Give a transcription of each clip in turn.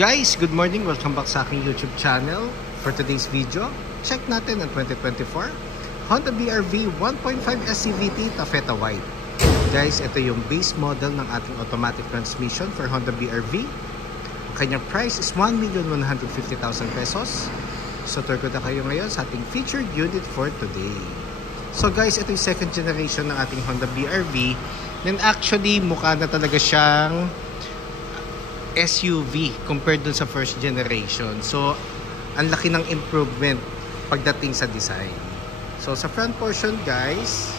Guys, good morning. Welcome back sa aking YouTube channel. For today's video, check natin ang 2024 Honda BR-V 1.5 SCVT Taffeta White. Guys, ito yung base model ng ating automatic transmission for Honda BR-V. Ang kanyang price is 1,150,000 pesos. So, turko na kayo ngayon sa ating featured unit for today. So guys, ito yung second generation ng ating Honda BR-V. Then actually, mukha na talaga siyang SUV compared dun sa first generation. So, ang laki ng improvement pagdating sa design. So, sa front portion guys,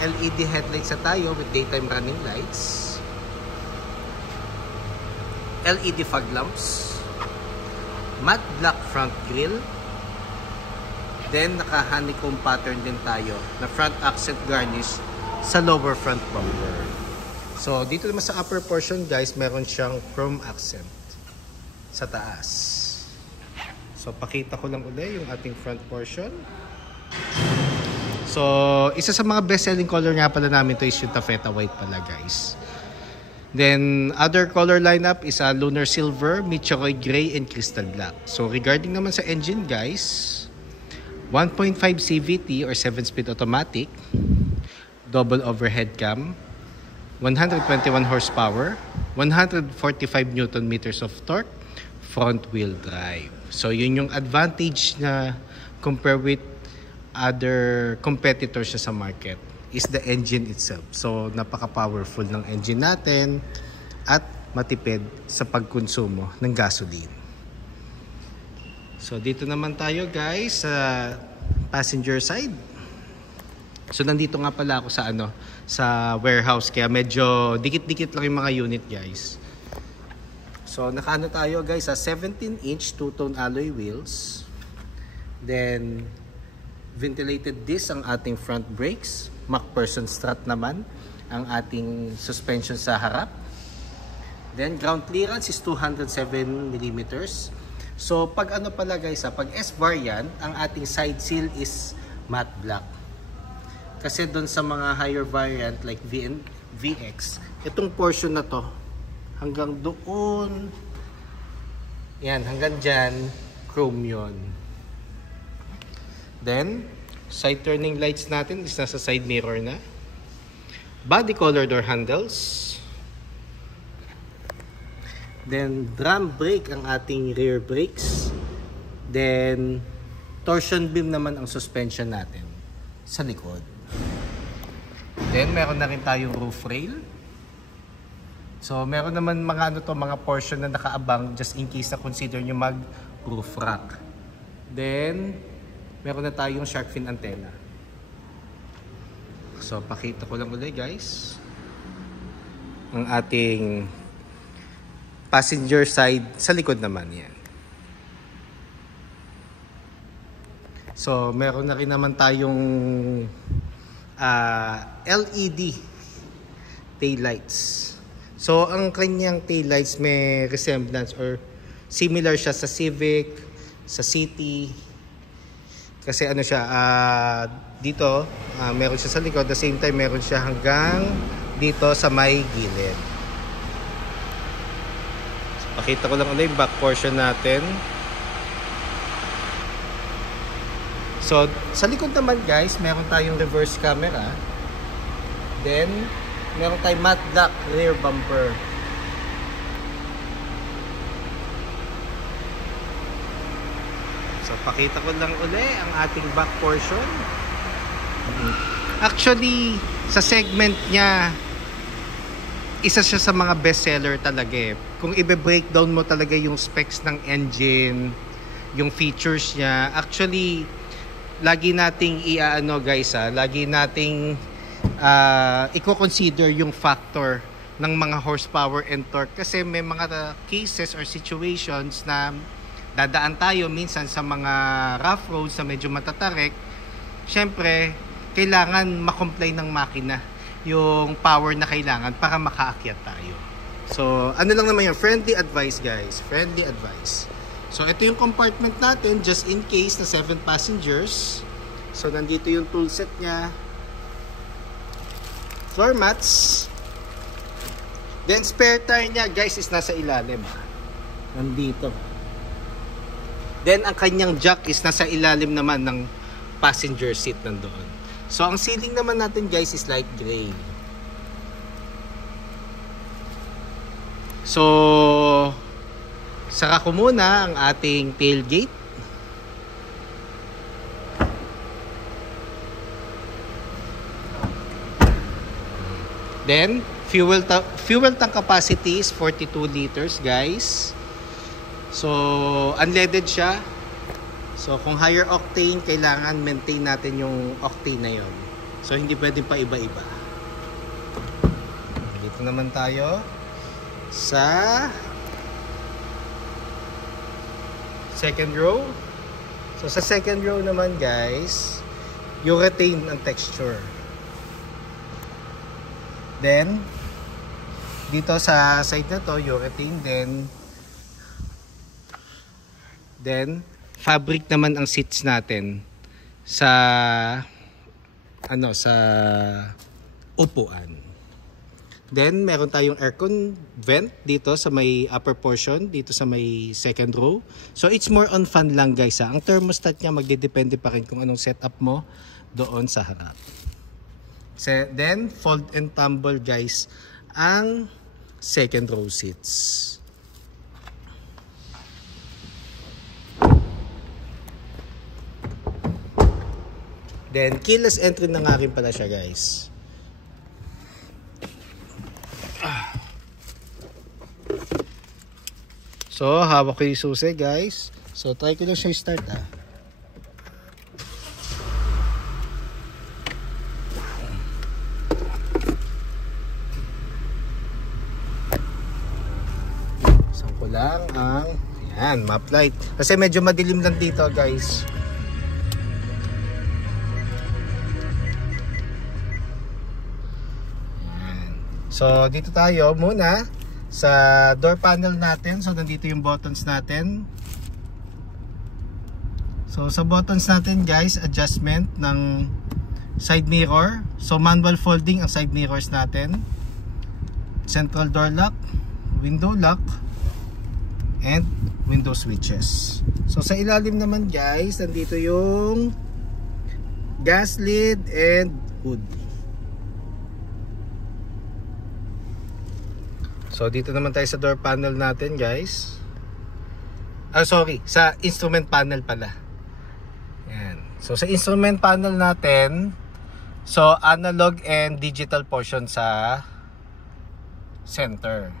LED headlights na tayo with daytime running lights. LED fog lamps. Matte black front grille. Then, naka-honeycomb pattern din tayo na front accent garnish sa lower front bumper. So, dito naman sa upper portion guys, meron siyang chrome accent sa taas. So, pakita ko lang ulit yung ating front portion. So, isa sa mga best-selling color nga pala namin to is yung Taffeta White pala guys. Then, other color lineup is Lunar Silver, Michoy Gray, and Crystal Black. So, regarding naman sa engine guys, 1.5 CVT or 7-speed automatic, double overhead cam, 121 horsepower, 145 Newton meters of torque, front wheel drive. So yun yung advantage na compare with other competitors sa market is the engine itself. So napaka-powerful ng engine natin at matipid sa pagkonsumo ng gasoline. So dito naman tayo guys sa passenger side. So nandito nga pala ako sa sa warehouse kaya medyo dikit-dikit lang yung mga unit guys. So nakaano tayo guys sa 17-inch two-tone alloy wheels. Then ventilated disc ang ating front brakes. MacPherson strut naman ang ating suspension sa harap. Then ground clearance is 207 mm. So pag pala guys pag S variant, ang ating side seal is matte black. Kasi doon sa mga higher variant like VX, itong portion na to hanggang doon, yan, hanggang dyan, chrome yun. Then, side turning lights natin is nasa side mirror na. Body color door handles. Then, drum brake ang ating rear brakes. Then, torsion beam naman ang suspension natin sa likod. Then, meron na rin tayong roof rail. So, meron naman mga mga portion na nakaabang just in case na consider nyo mag-roof rack. Then, meron na tayong shark fin antenna. So, pakita ko lang ulit guys. Ang ating passenger side sa likod naman yan. So, meron na rin naman tayong LED taillights. So, ang kanyang taillights may resemblance or similar siya sa Civic, sa City. Kasi siya, dito, meron siya sa likod. At the same time, meron siya hanggang dito sa may gilid. So, pakita ko lang ulit yung back portion natin. So, sa likod naman guys, meron tayong reverse camera. Then, meron tayong matte black rear bumper. So, pakita ko lang uli ang ating back portion. Actually, sa segment niya, isa siya sa mga best seller talaga. Kung i-breakdown mo talaga yung specs ng engine, yung features niya, actually, lagi nating guys lagi nating i-consider yung factor ng mga horsepower and torque kasi may mga cases or situations na dadaan tayo minsan sa mga rough roads na medyo matatarik. Syempre, kailangan ma-comply ng makina yung power na kailangan para makaakyat tayo. So, lang naman yung friendly advice guys, friendly advice. So, ito yung compartment natin just in case na 7 passengers. So, nandito yung tool set niya. Floor mats. Then spare tire niya guys is nasa ilalim. Nandito. Then ang kanyang jack is nasa ilalim naman ng passenger seat nandoon. So ang ceiling naman natin guys is light gray. So saka ko muna ang ating tailgate. Then fuel tank capacity is 42 liters guys. So unleaded siya. So kung higher octane, kailangan maintain natin yung octane na yon. So hindi pwedeng pa iba-iba. Dito naman tayo sa second row. So sa second row naman guys, urethane ang texture. Then dito sa side na to, urethane then fabric naman ang seats natin sa sa upuan. Then meron tayong aircon vent dito sa may upper portion, dito sa may second row. So it's more on fun lang guys ha. Ang thermostat niya magdedepende pa rin kung anong setup mo doon sa harap. Then fold and tumble guys ang second row seats. Then keyless entry na nga rin pala siya guys. So hawak ko yung susi guys. So try ko lang siya start lang ang map light kasi medyo madilim lang dito guys. So dito tayo muna sa door panel natin. So nandito yung buttons natin. So sa buttons natin guys, adjustment ng side mirror. So manual folding ang side mirrors natin. Central door lock, window lock, and window switches. So sa ilalim naman guys, nandito yung gas lid and hood. So dito naman tayo sa door panel natin guys. Sa instrument panel pala. Yan. So sa instrument panel natin, so analog and digital portion sa center.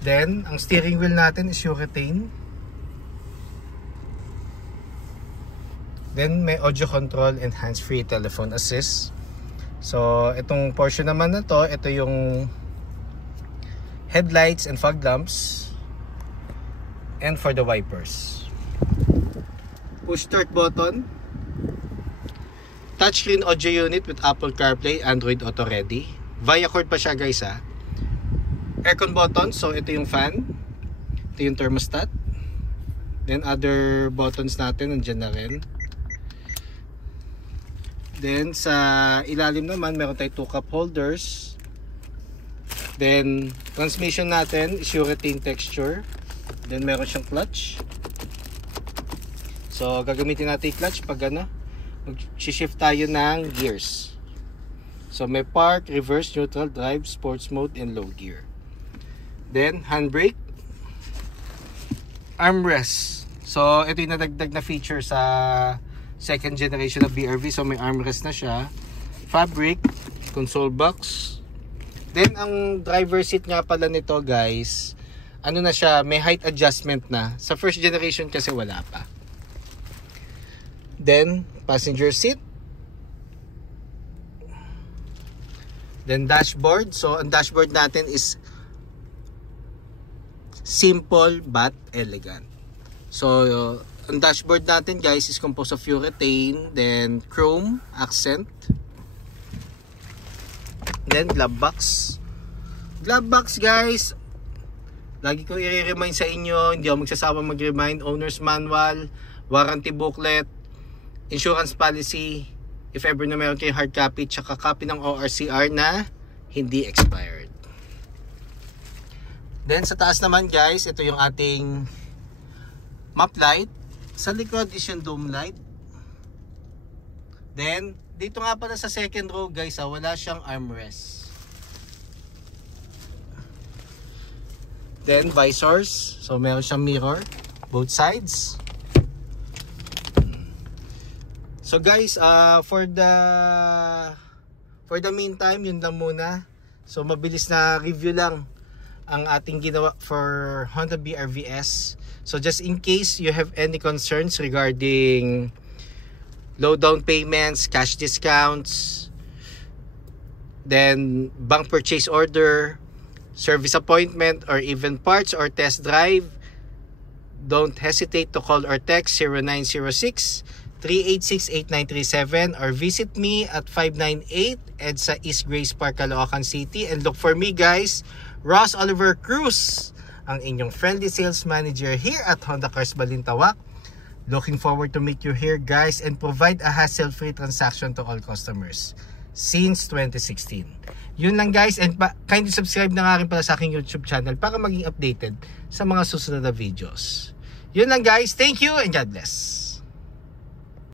Then, ang steering wheel natin is urethane. Then, may audio control and hands-free telephone assist. So, itong portion naman na to, ito yung headlights and fog lamps. And for the wipers. Push start button. Touchscreen audio unit with Apple CarPlay, Android Auto Ready. Via cord pa siya guys ha. Aircon button, so ito yung fan, ito yung thermostat, then other buttons natin nandiyan na rin. Then sa ilalim naman meron tayong 2 cup holders. Then transmission natin is urethane texture. Then meron siyang clutch. So gagamitin natin yung clutch pag mag-shift tayo ng gears. So may park, reverse, neutral, drive, sports mode, and low gear. Then, handbrake, armrest. So, ito yung nadagdag na feature sa second generation of BRV. So, may armrest na siya. Fabric, console box. Then, ang driver seat nga pala nito, guys, na siya, may height adjustment na. Sa first generation kasi wala pa. Then, passenger seat. Then, dashboard. So, ang dashboard natin is simple but elegant. So ang dashboard natin guys is composed of urethane, then chrome accent, then glove box. Glove box guys, lagi ko i-remind sa inyo, hindi ako magsasawa mag-remind, owner's manual, warranty booklet, insurance policy, if ever na meron kayong hard copy, tsaka copy ng ORCR na hindi expired. Then sa taas naman guys, ito yung ating map light. Sa likod is yung dome light. Then dito nga pala sa second row guys, wala siyang armrest. Then visors, so meron siyang mirror both sides. So guys, for the meantime, yun lang muna. So mabilis na review lang ang ating ginawa for Honda BRV-S. So just in case you have any concerns regarding low down payments, cash discounts, then bank purchase order, service appointment, or even parts or test drive, don't hesitate to call or text 0906-386-8937 or visit me at 598 EDSA East Grace Park, Caloocan City, and look for me guys, Ross Oliver Cruz, ang inyong friendly sales manager here at Honda Cars Balintawak. Looking forward to meet you here guys and provide a hassle-free transaction to all customers since 2016. Yun lang guys, and kindly subscribe na nga rin pala sa aking YouTube channel para maging updated sa mga susunod na videos. Yun lang guys, thank you and God bless.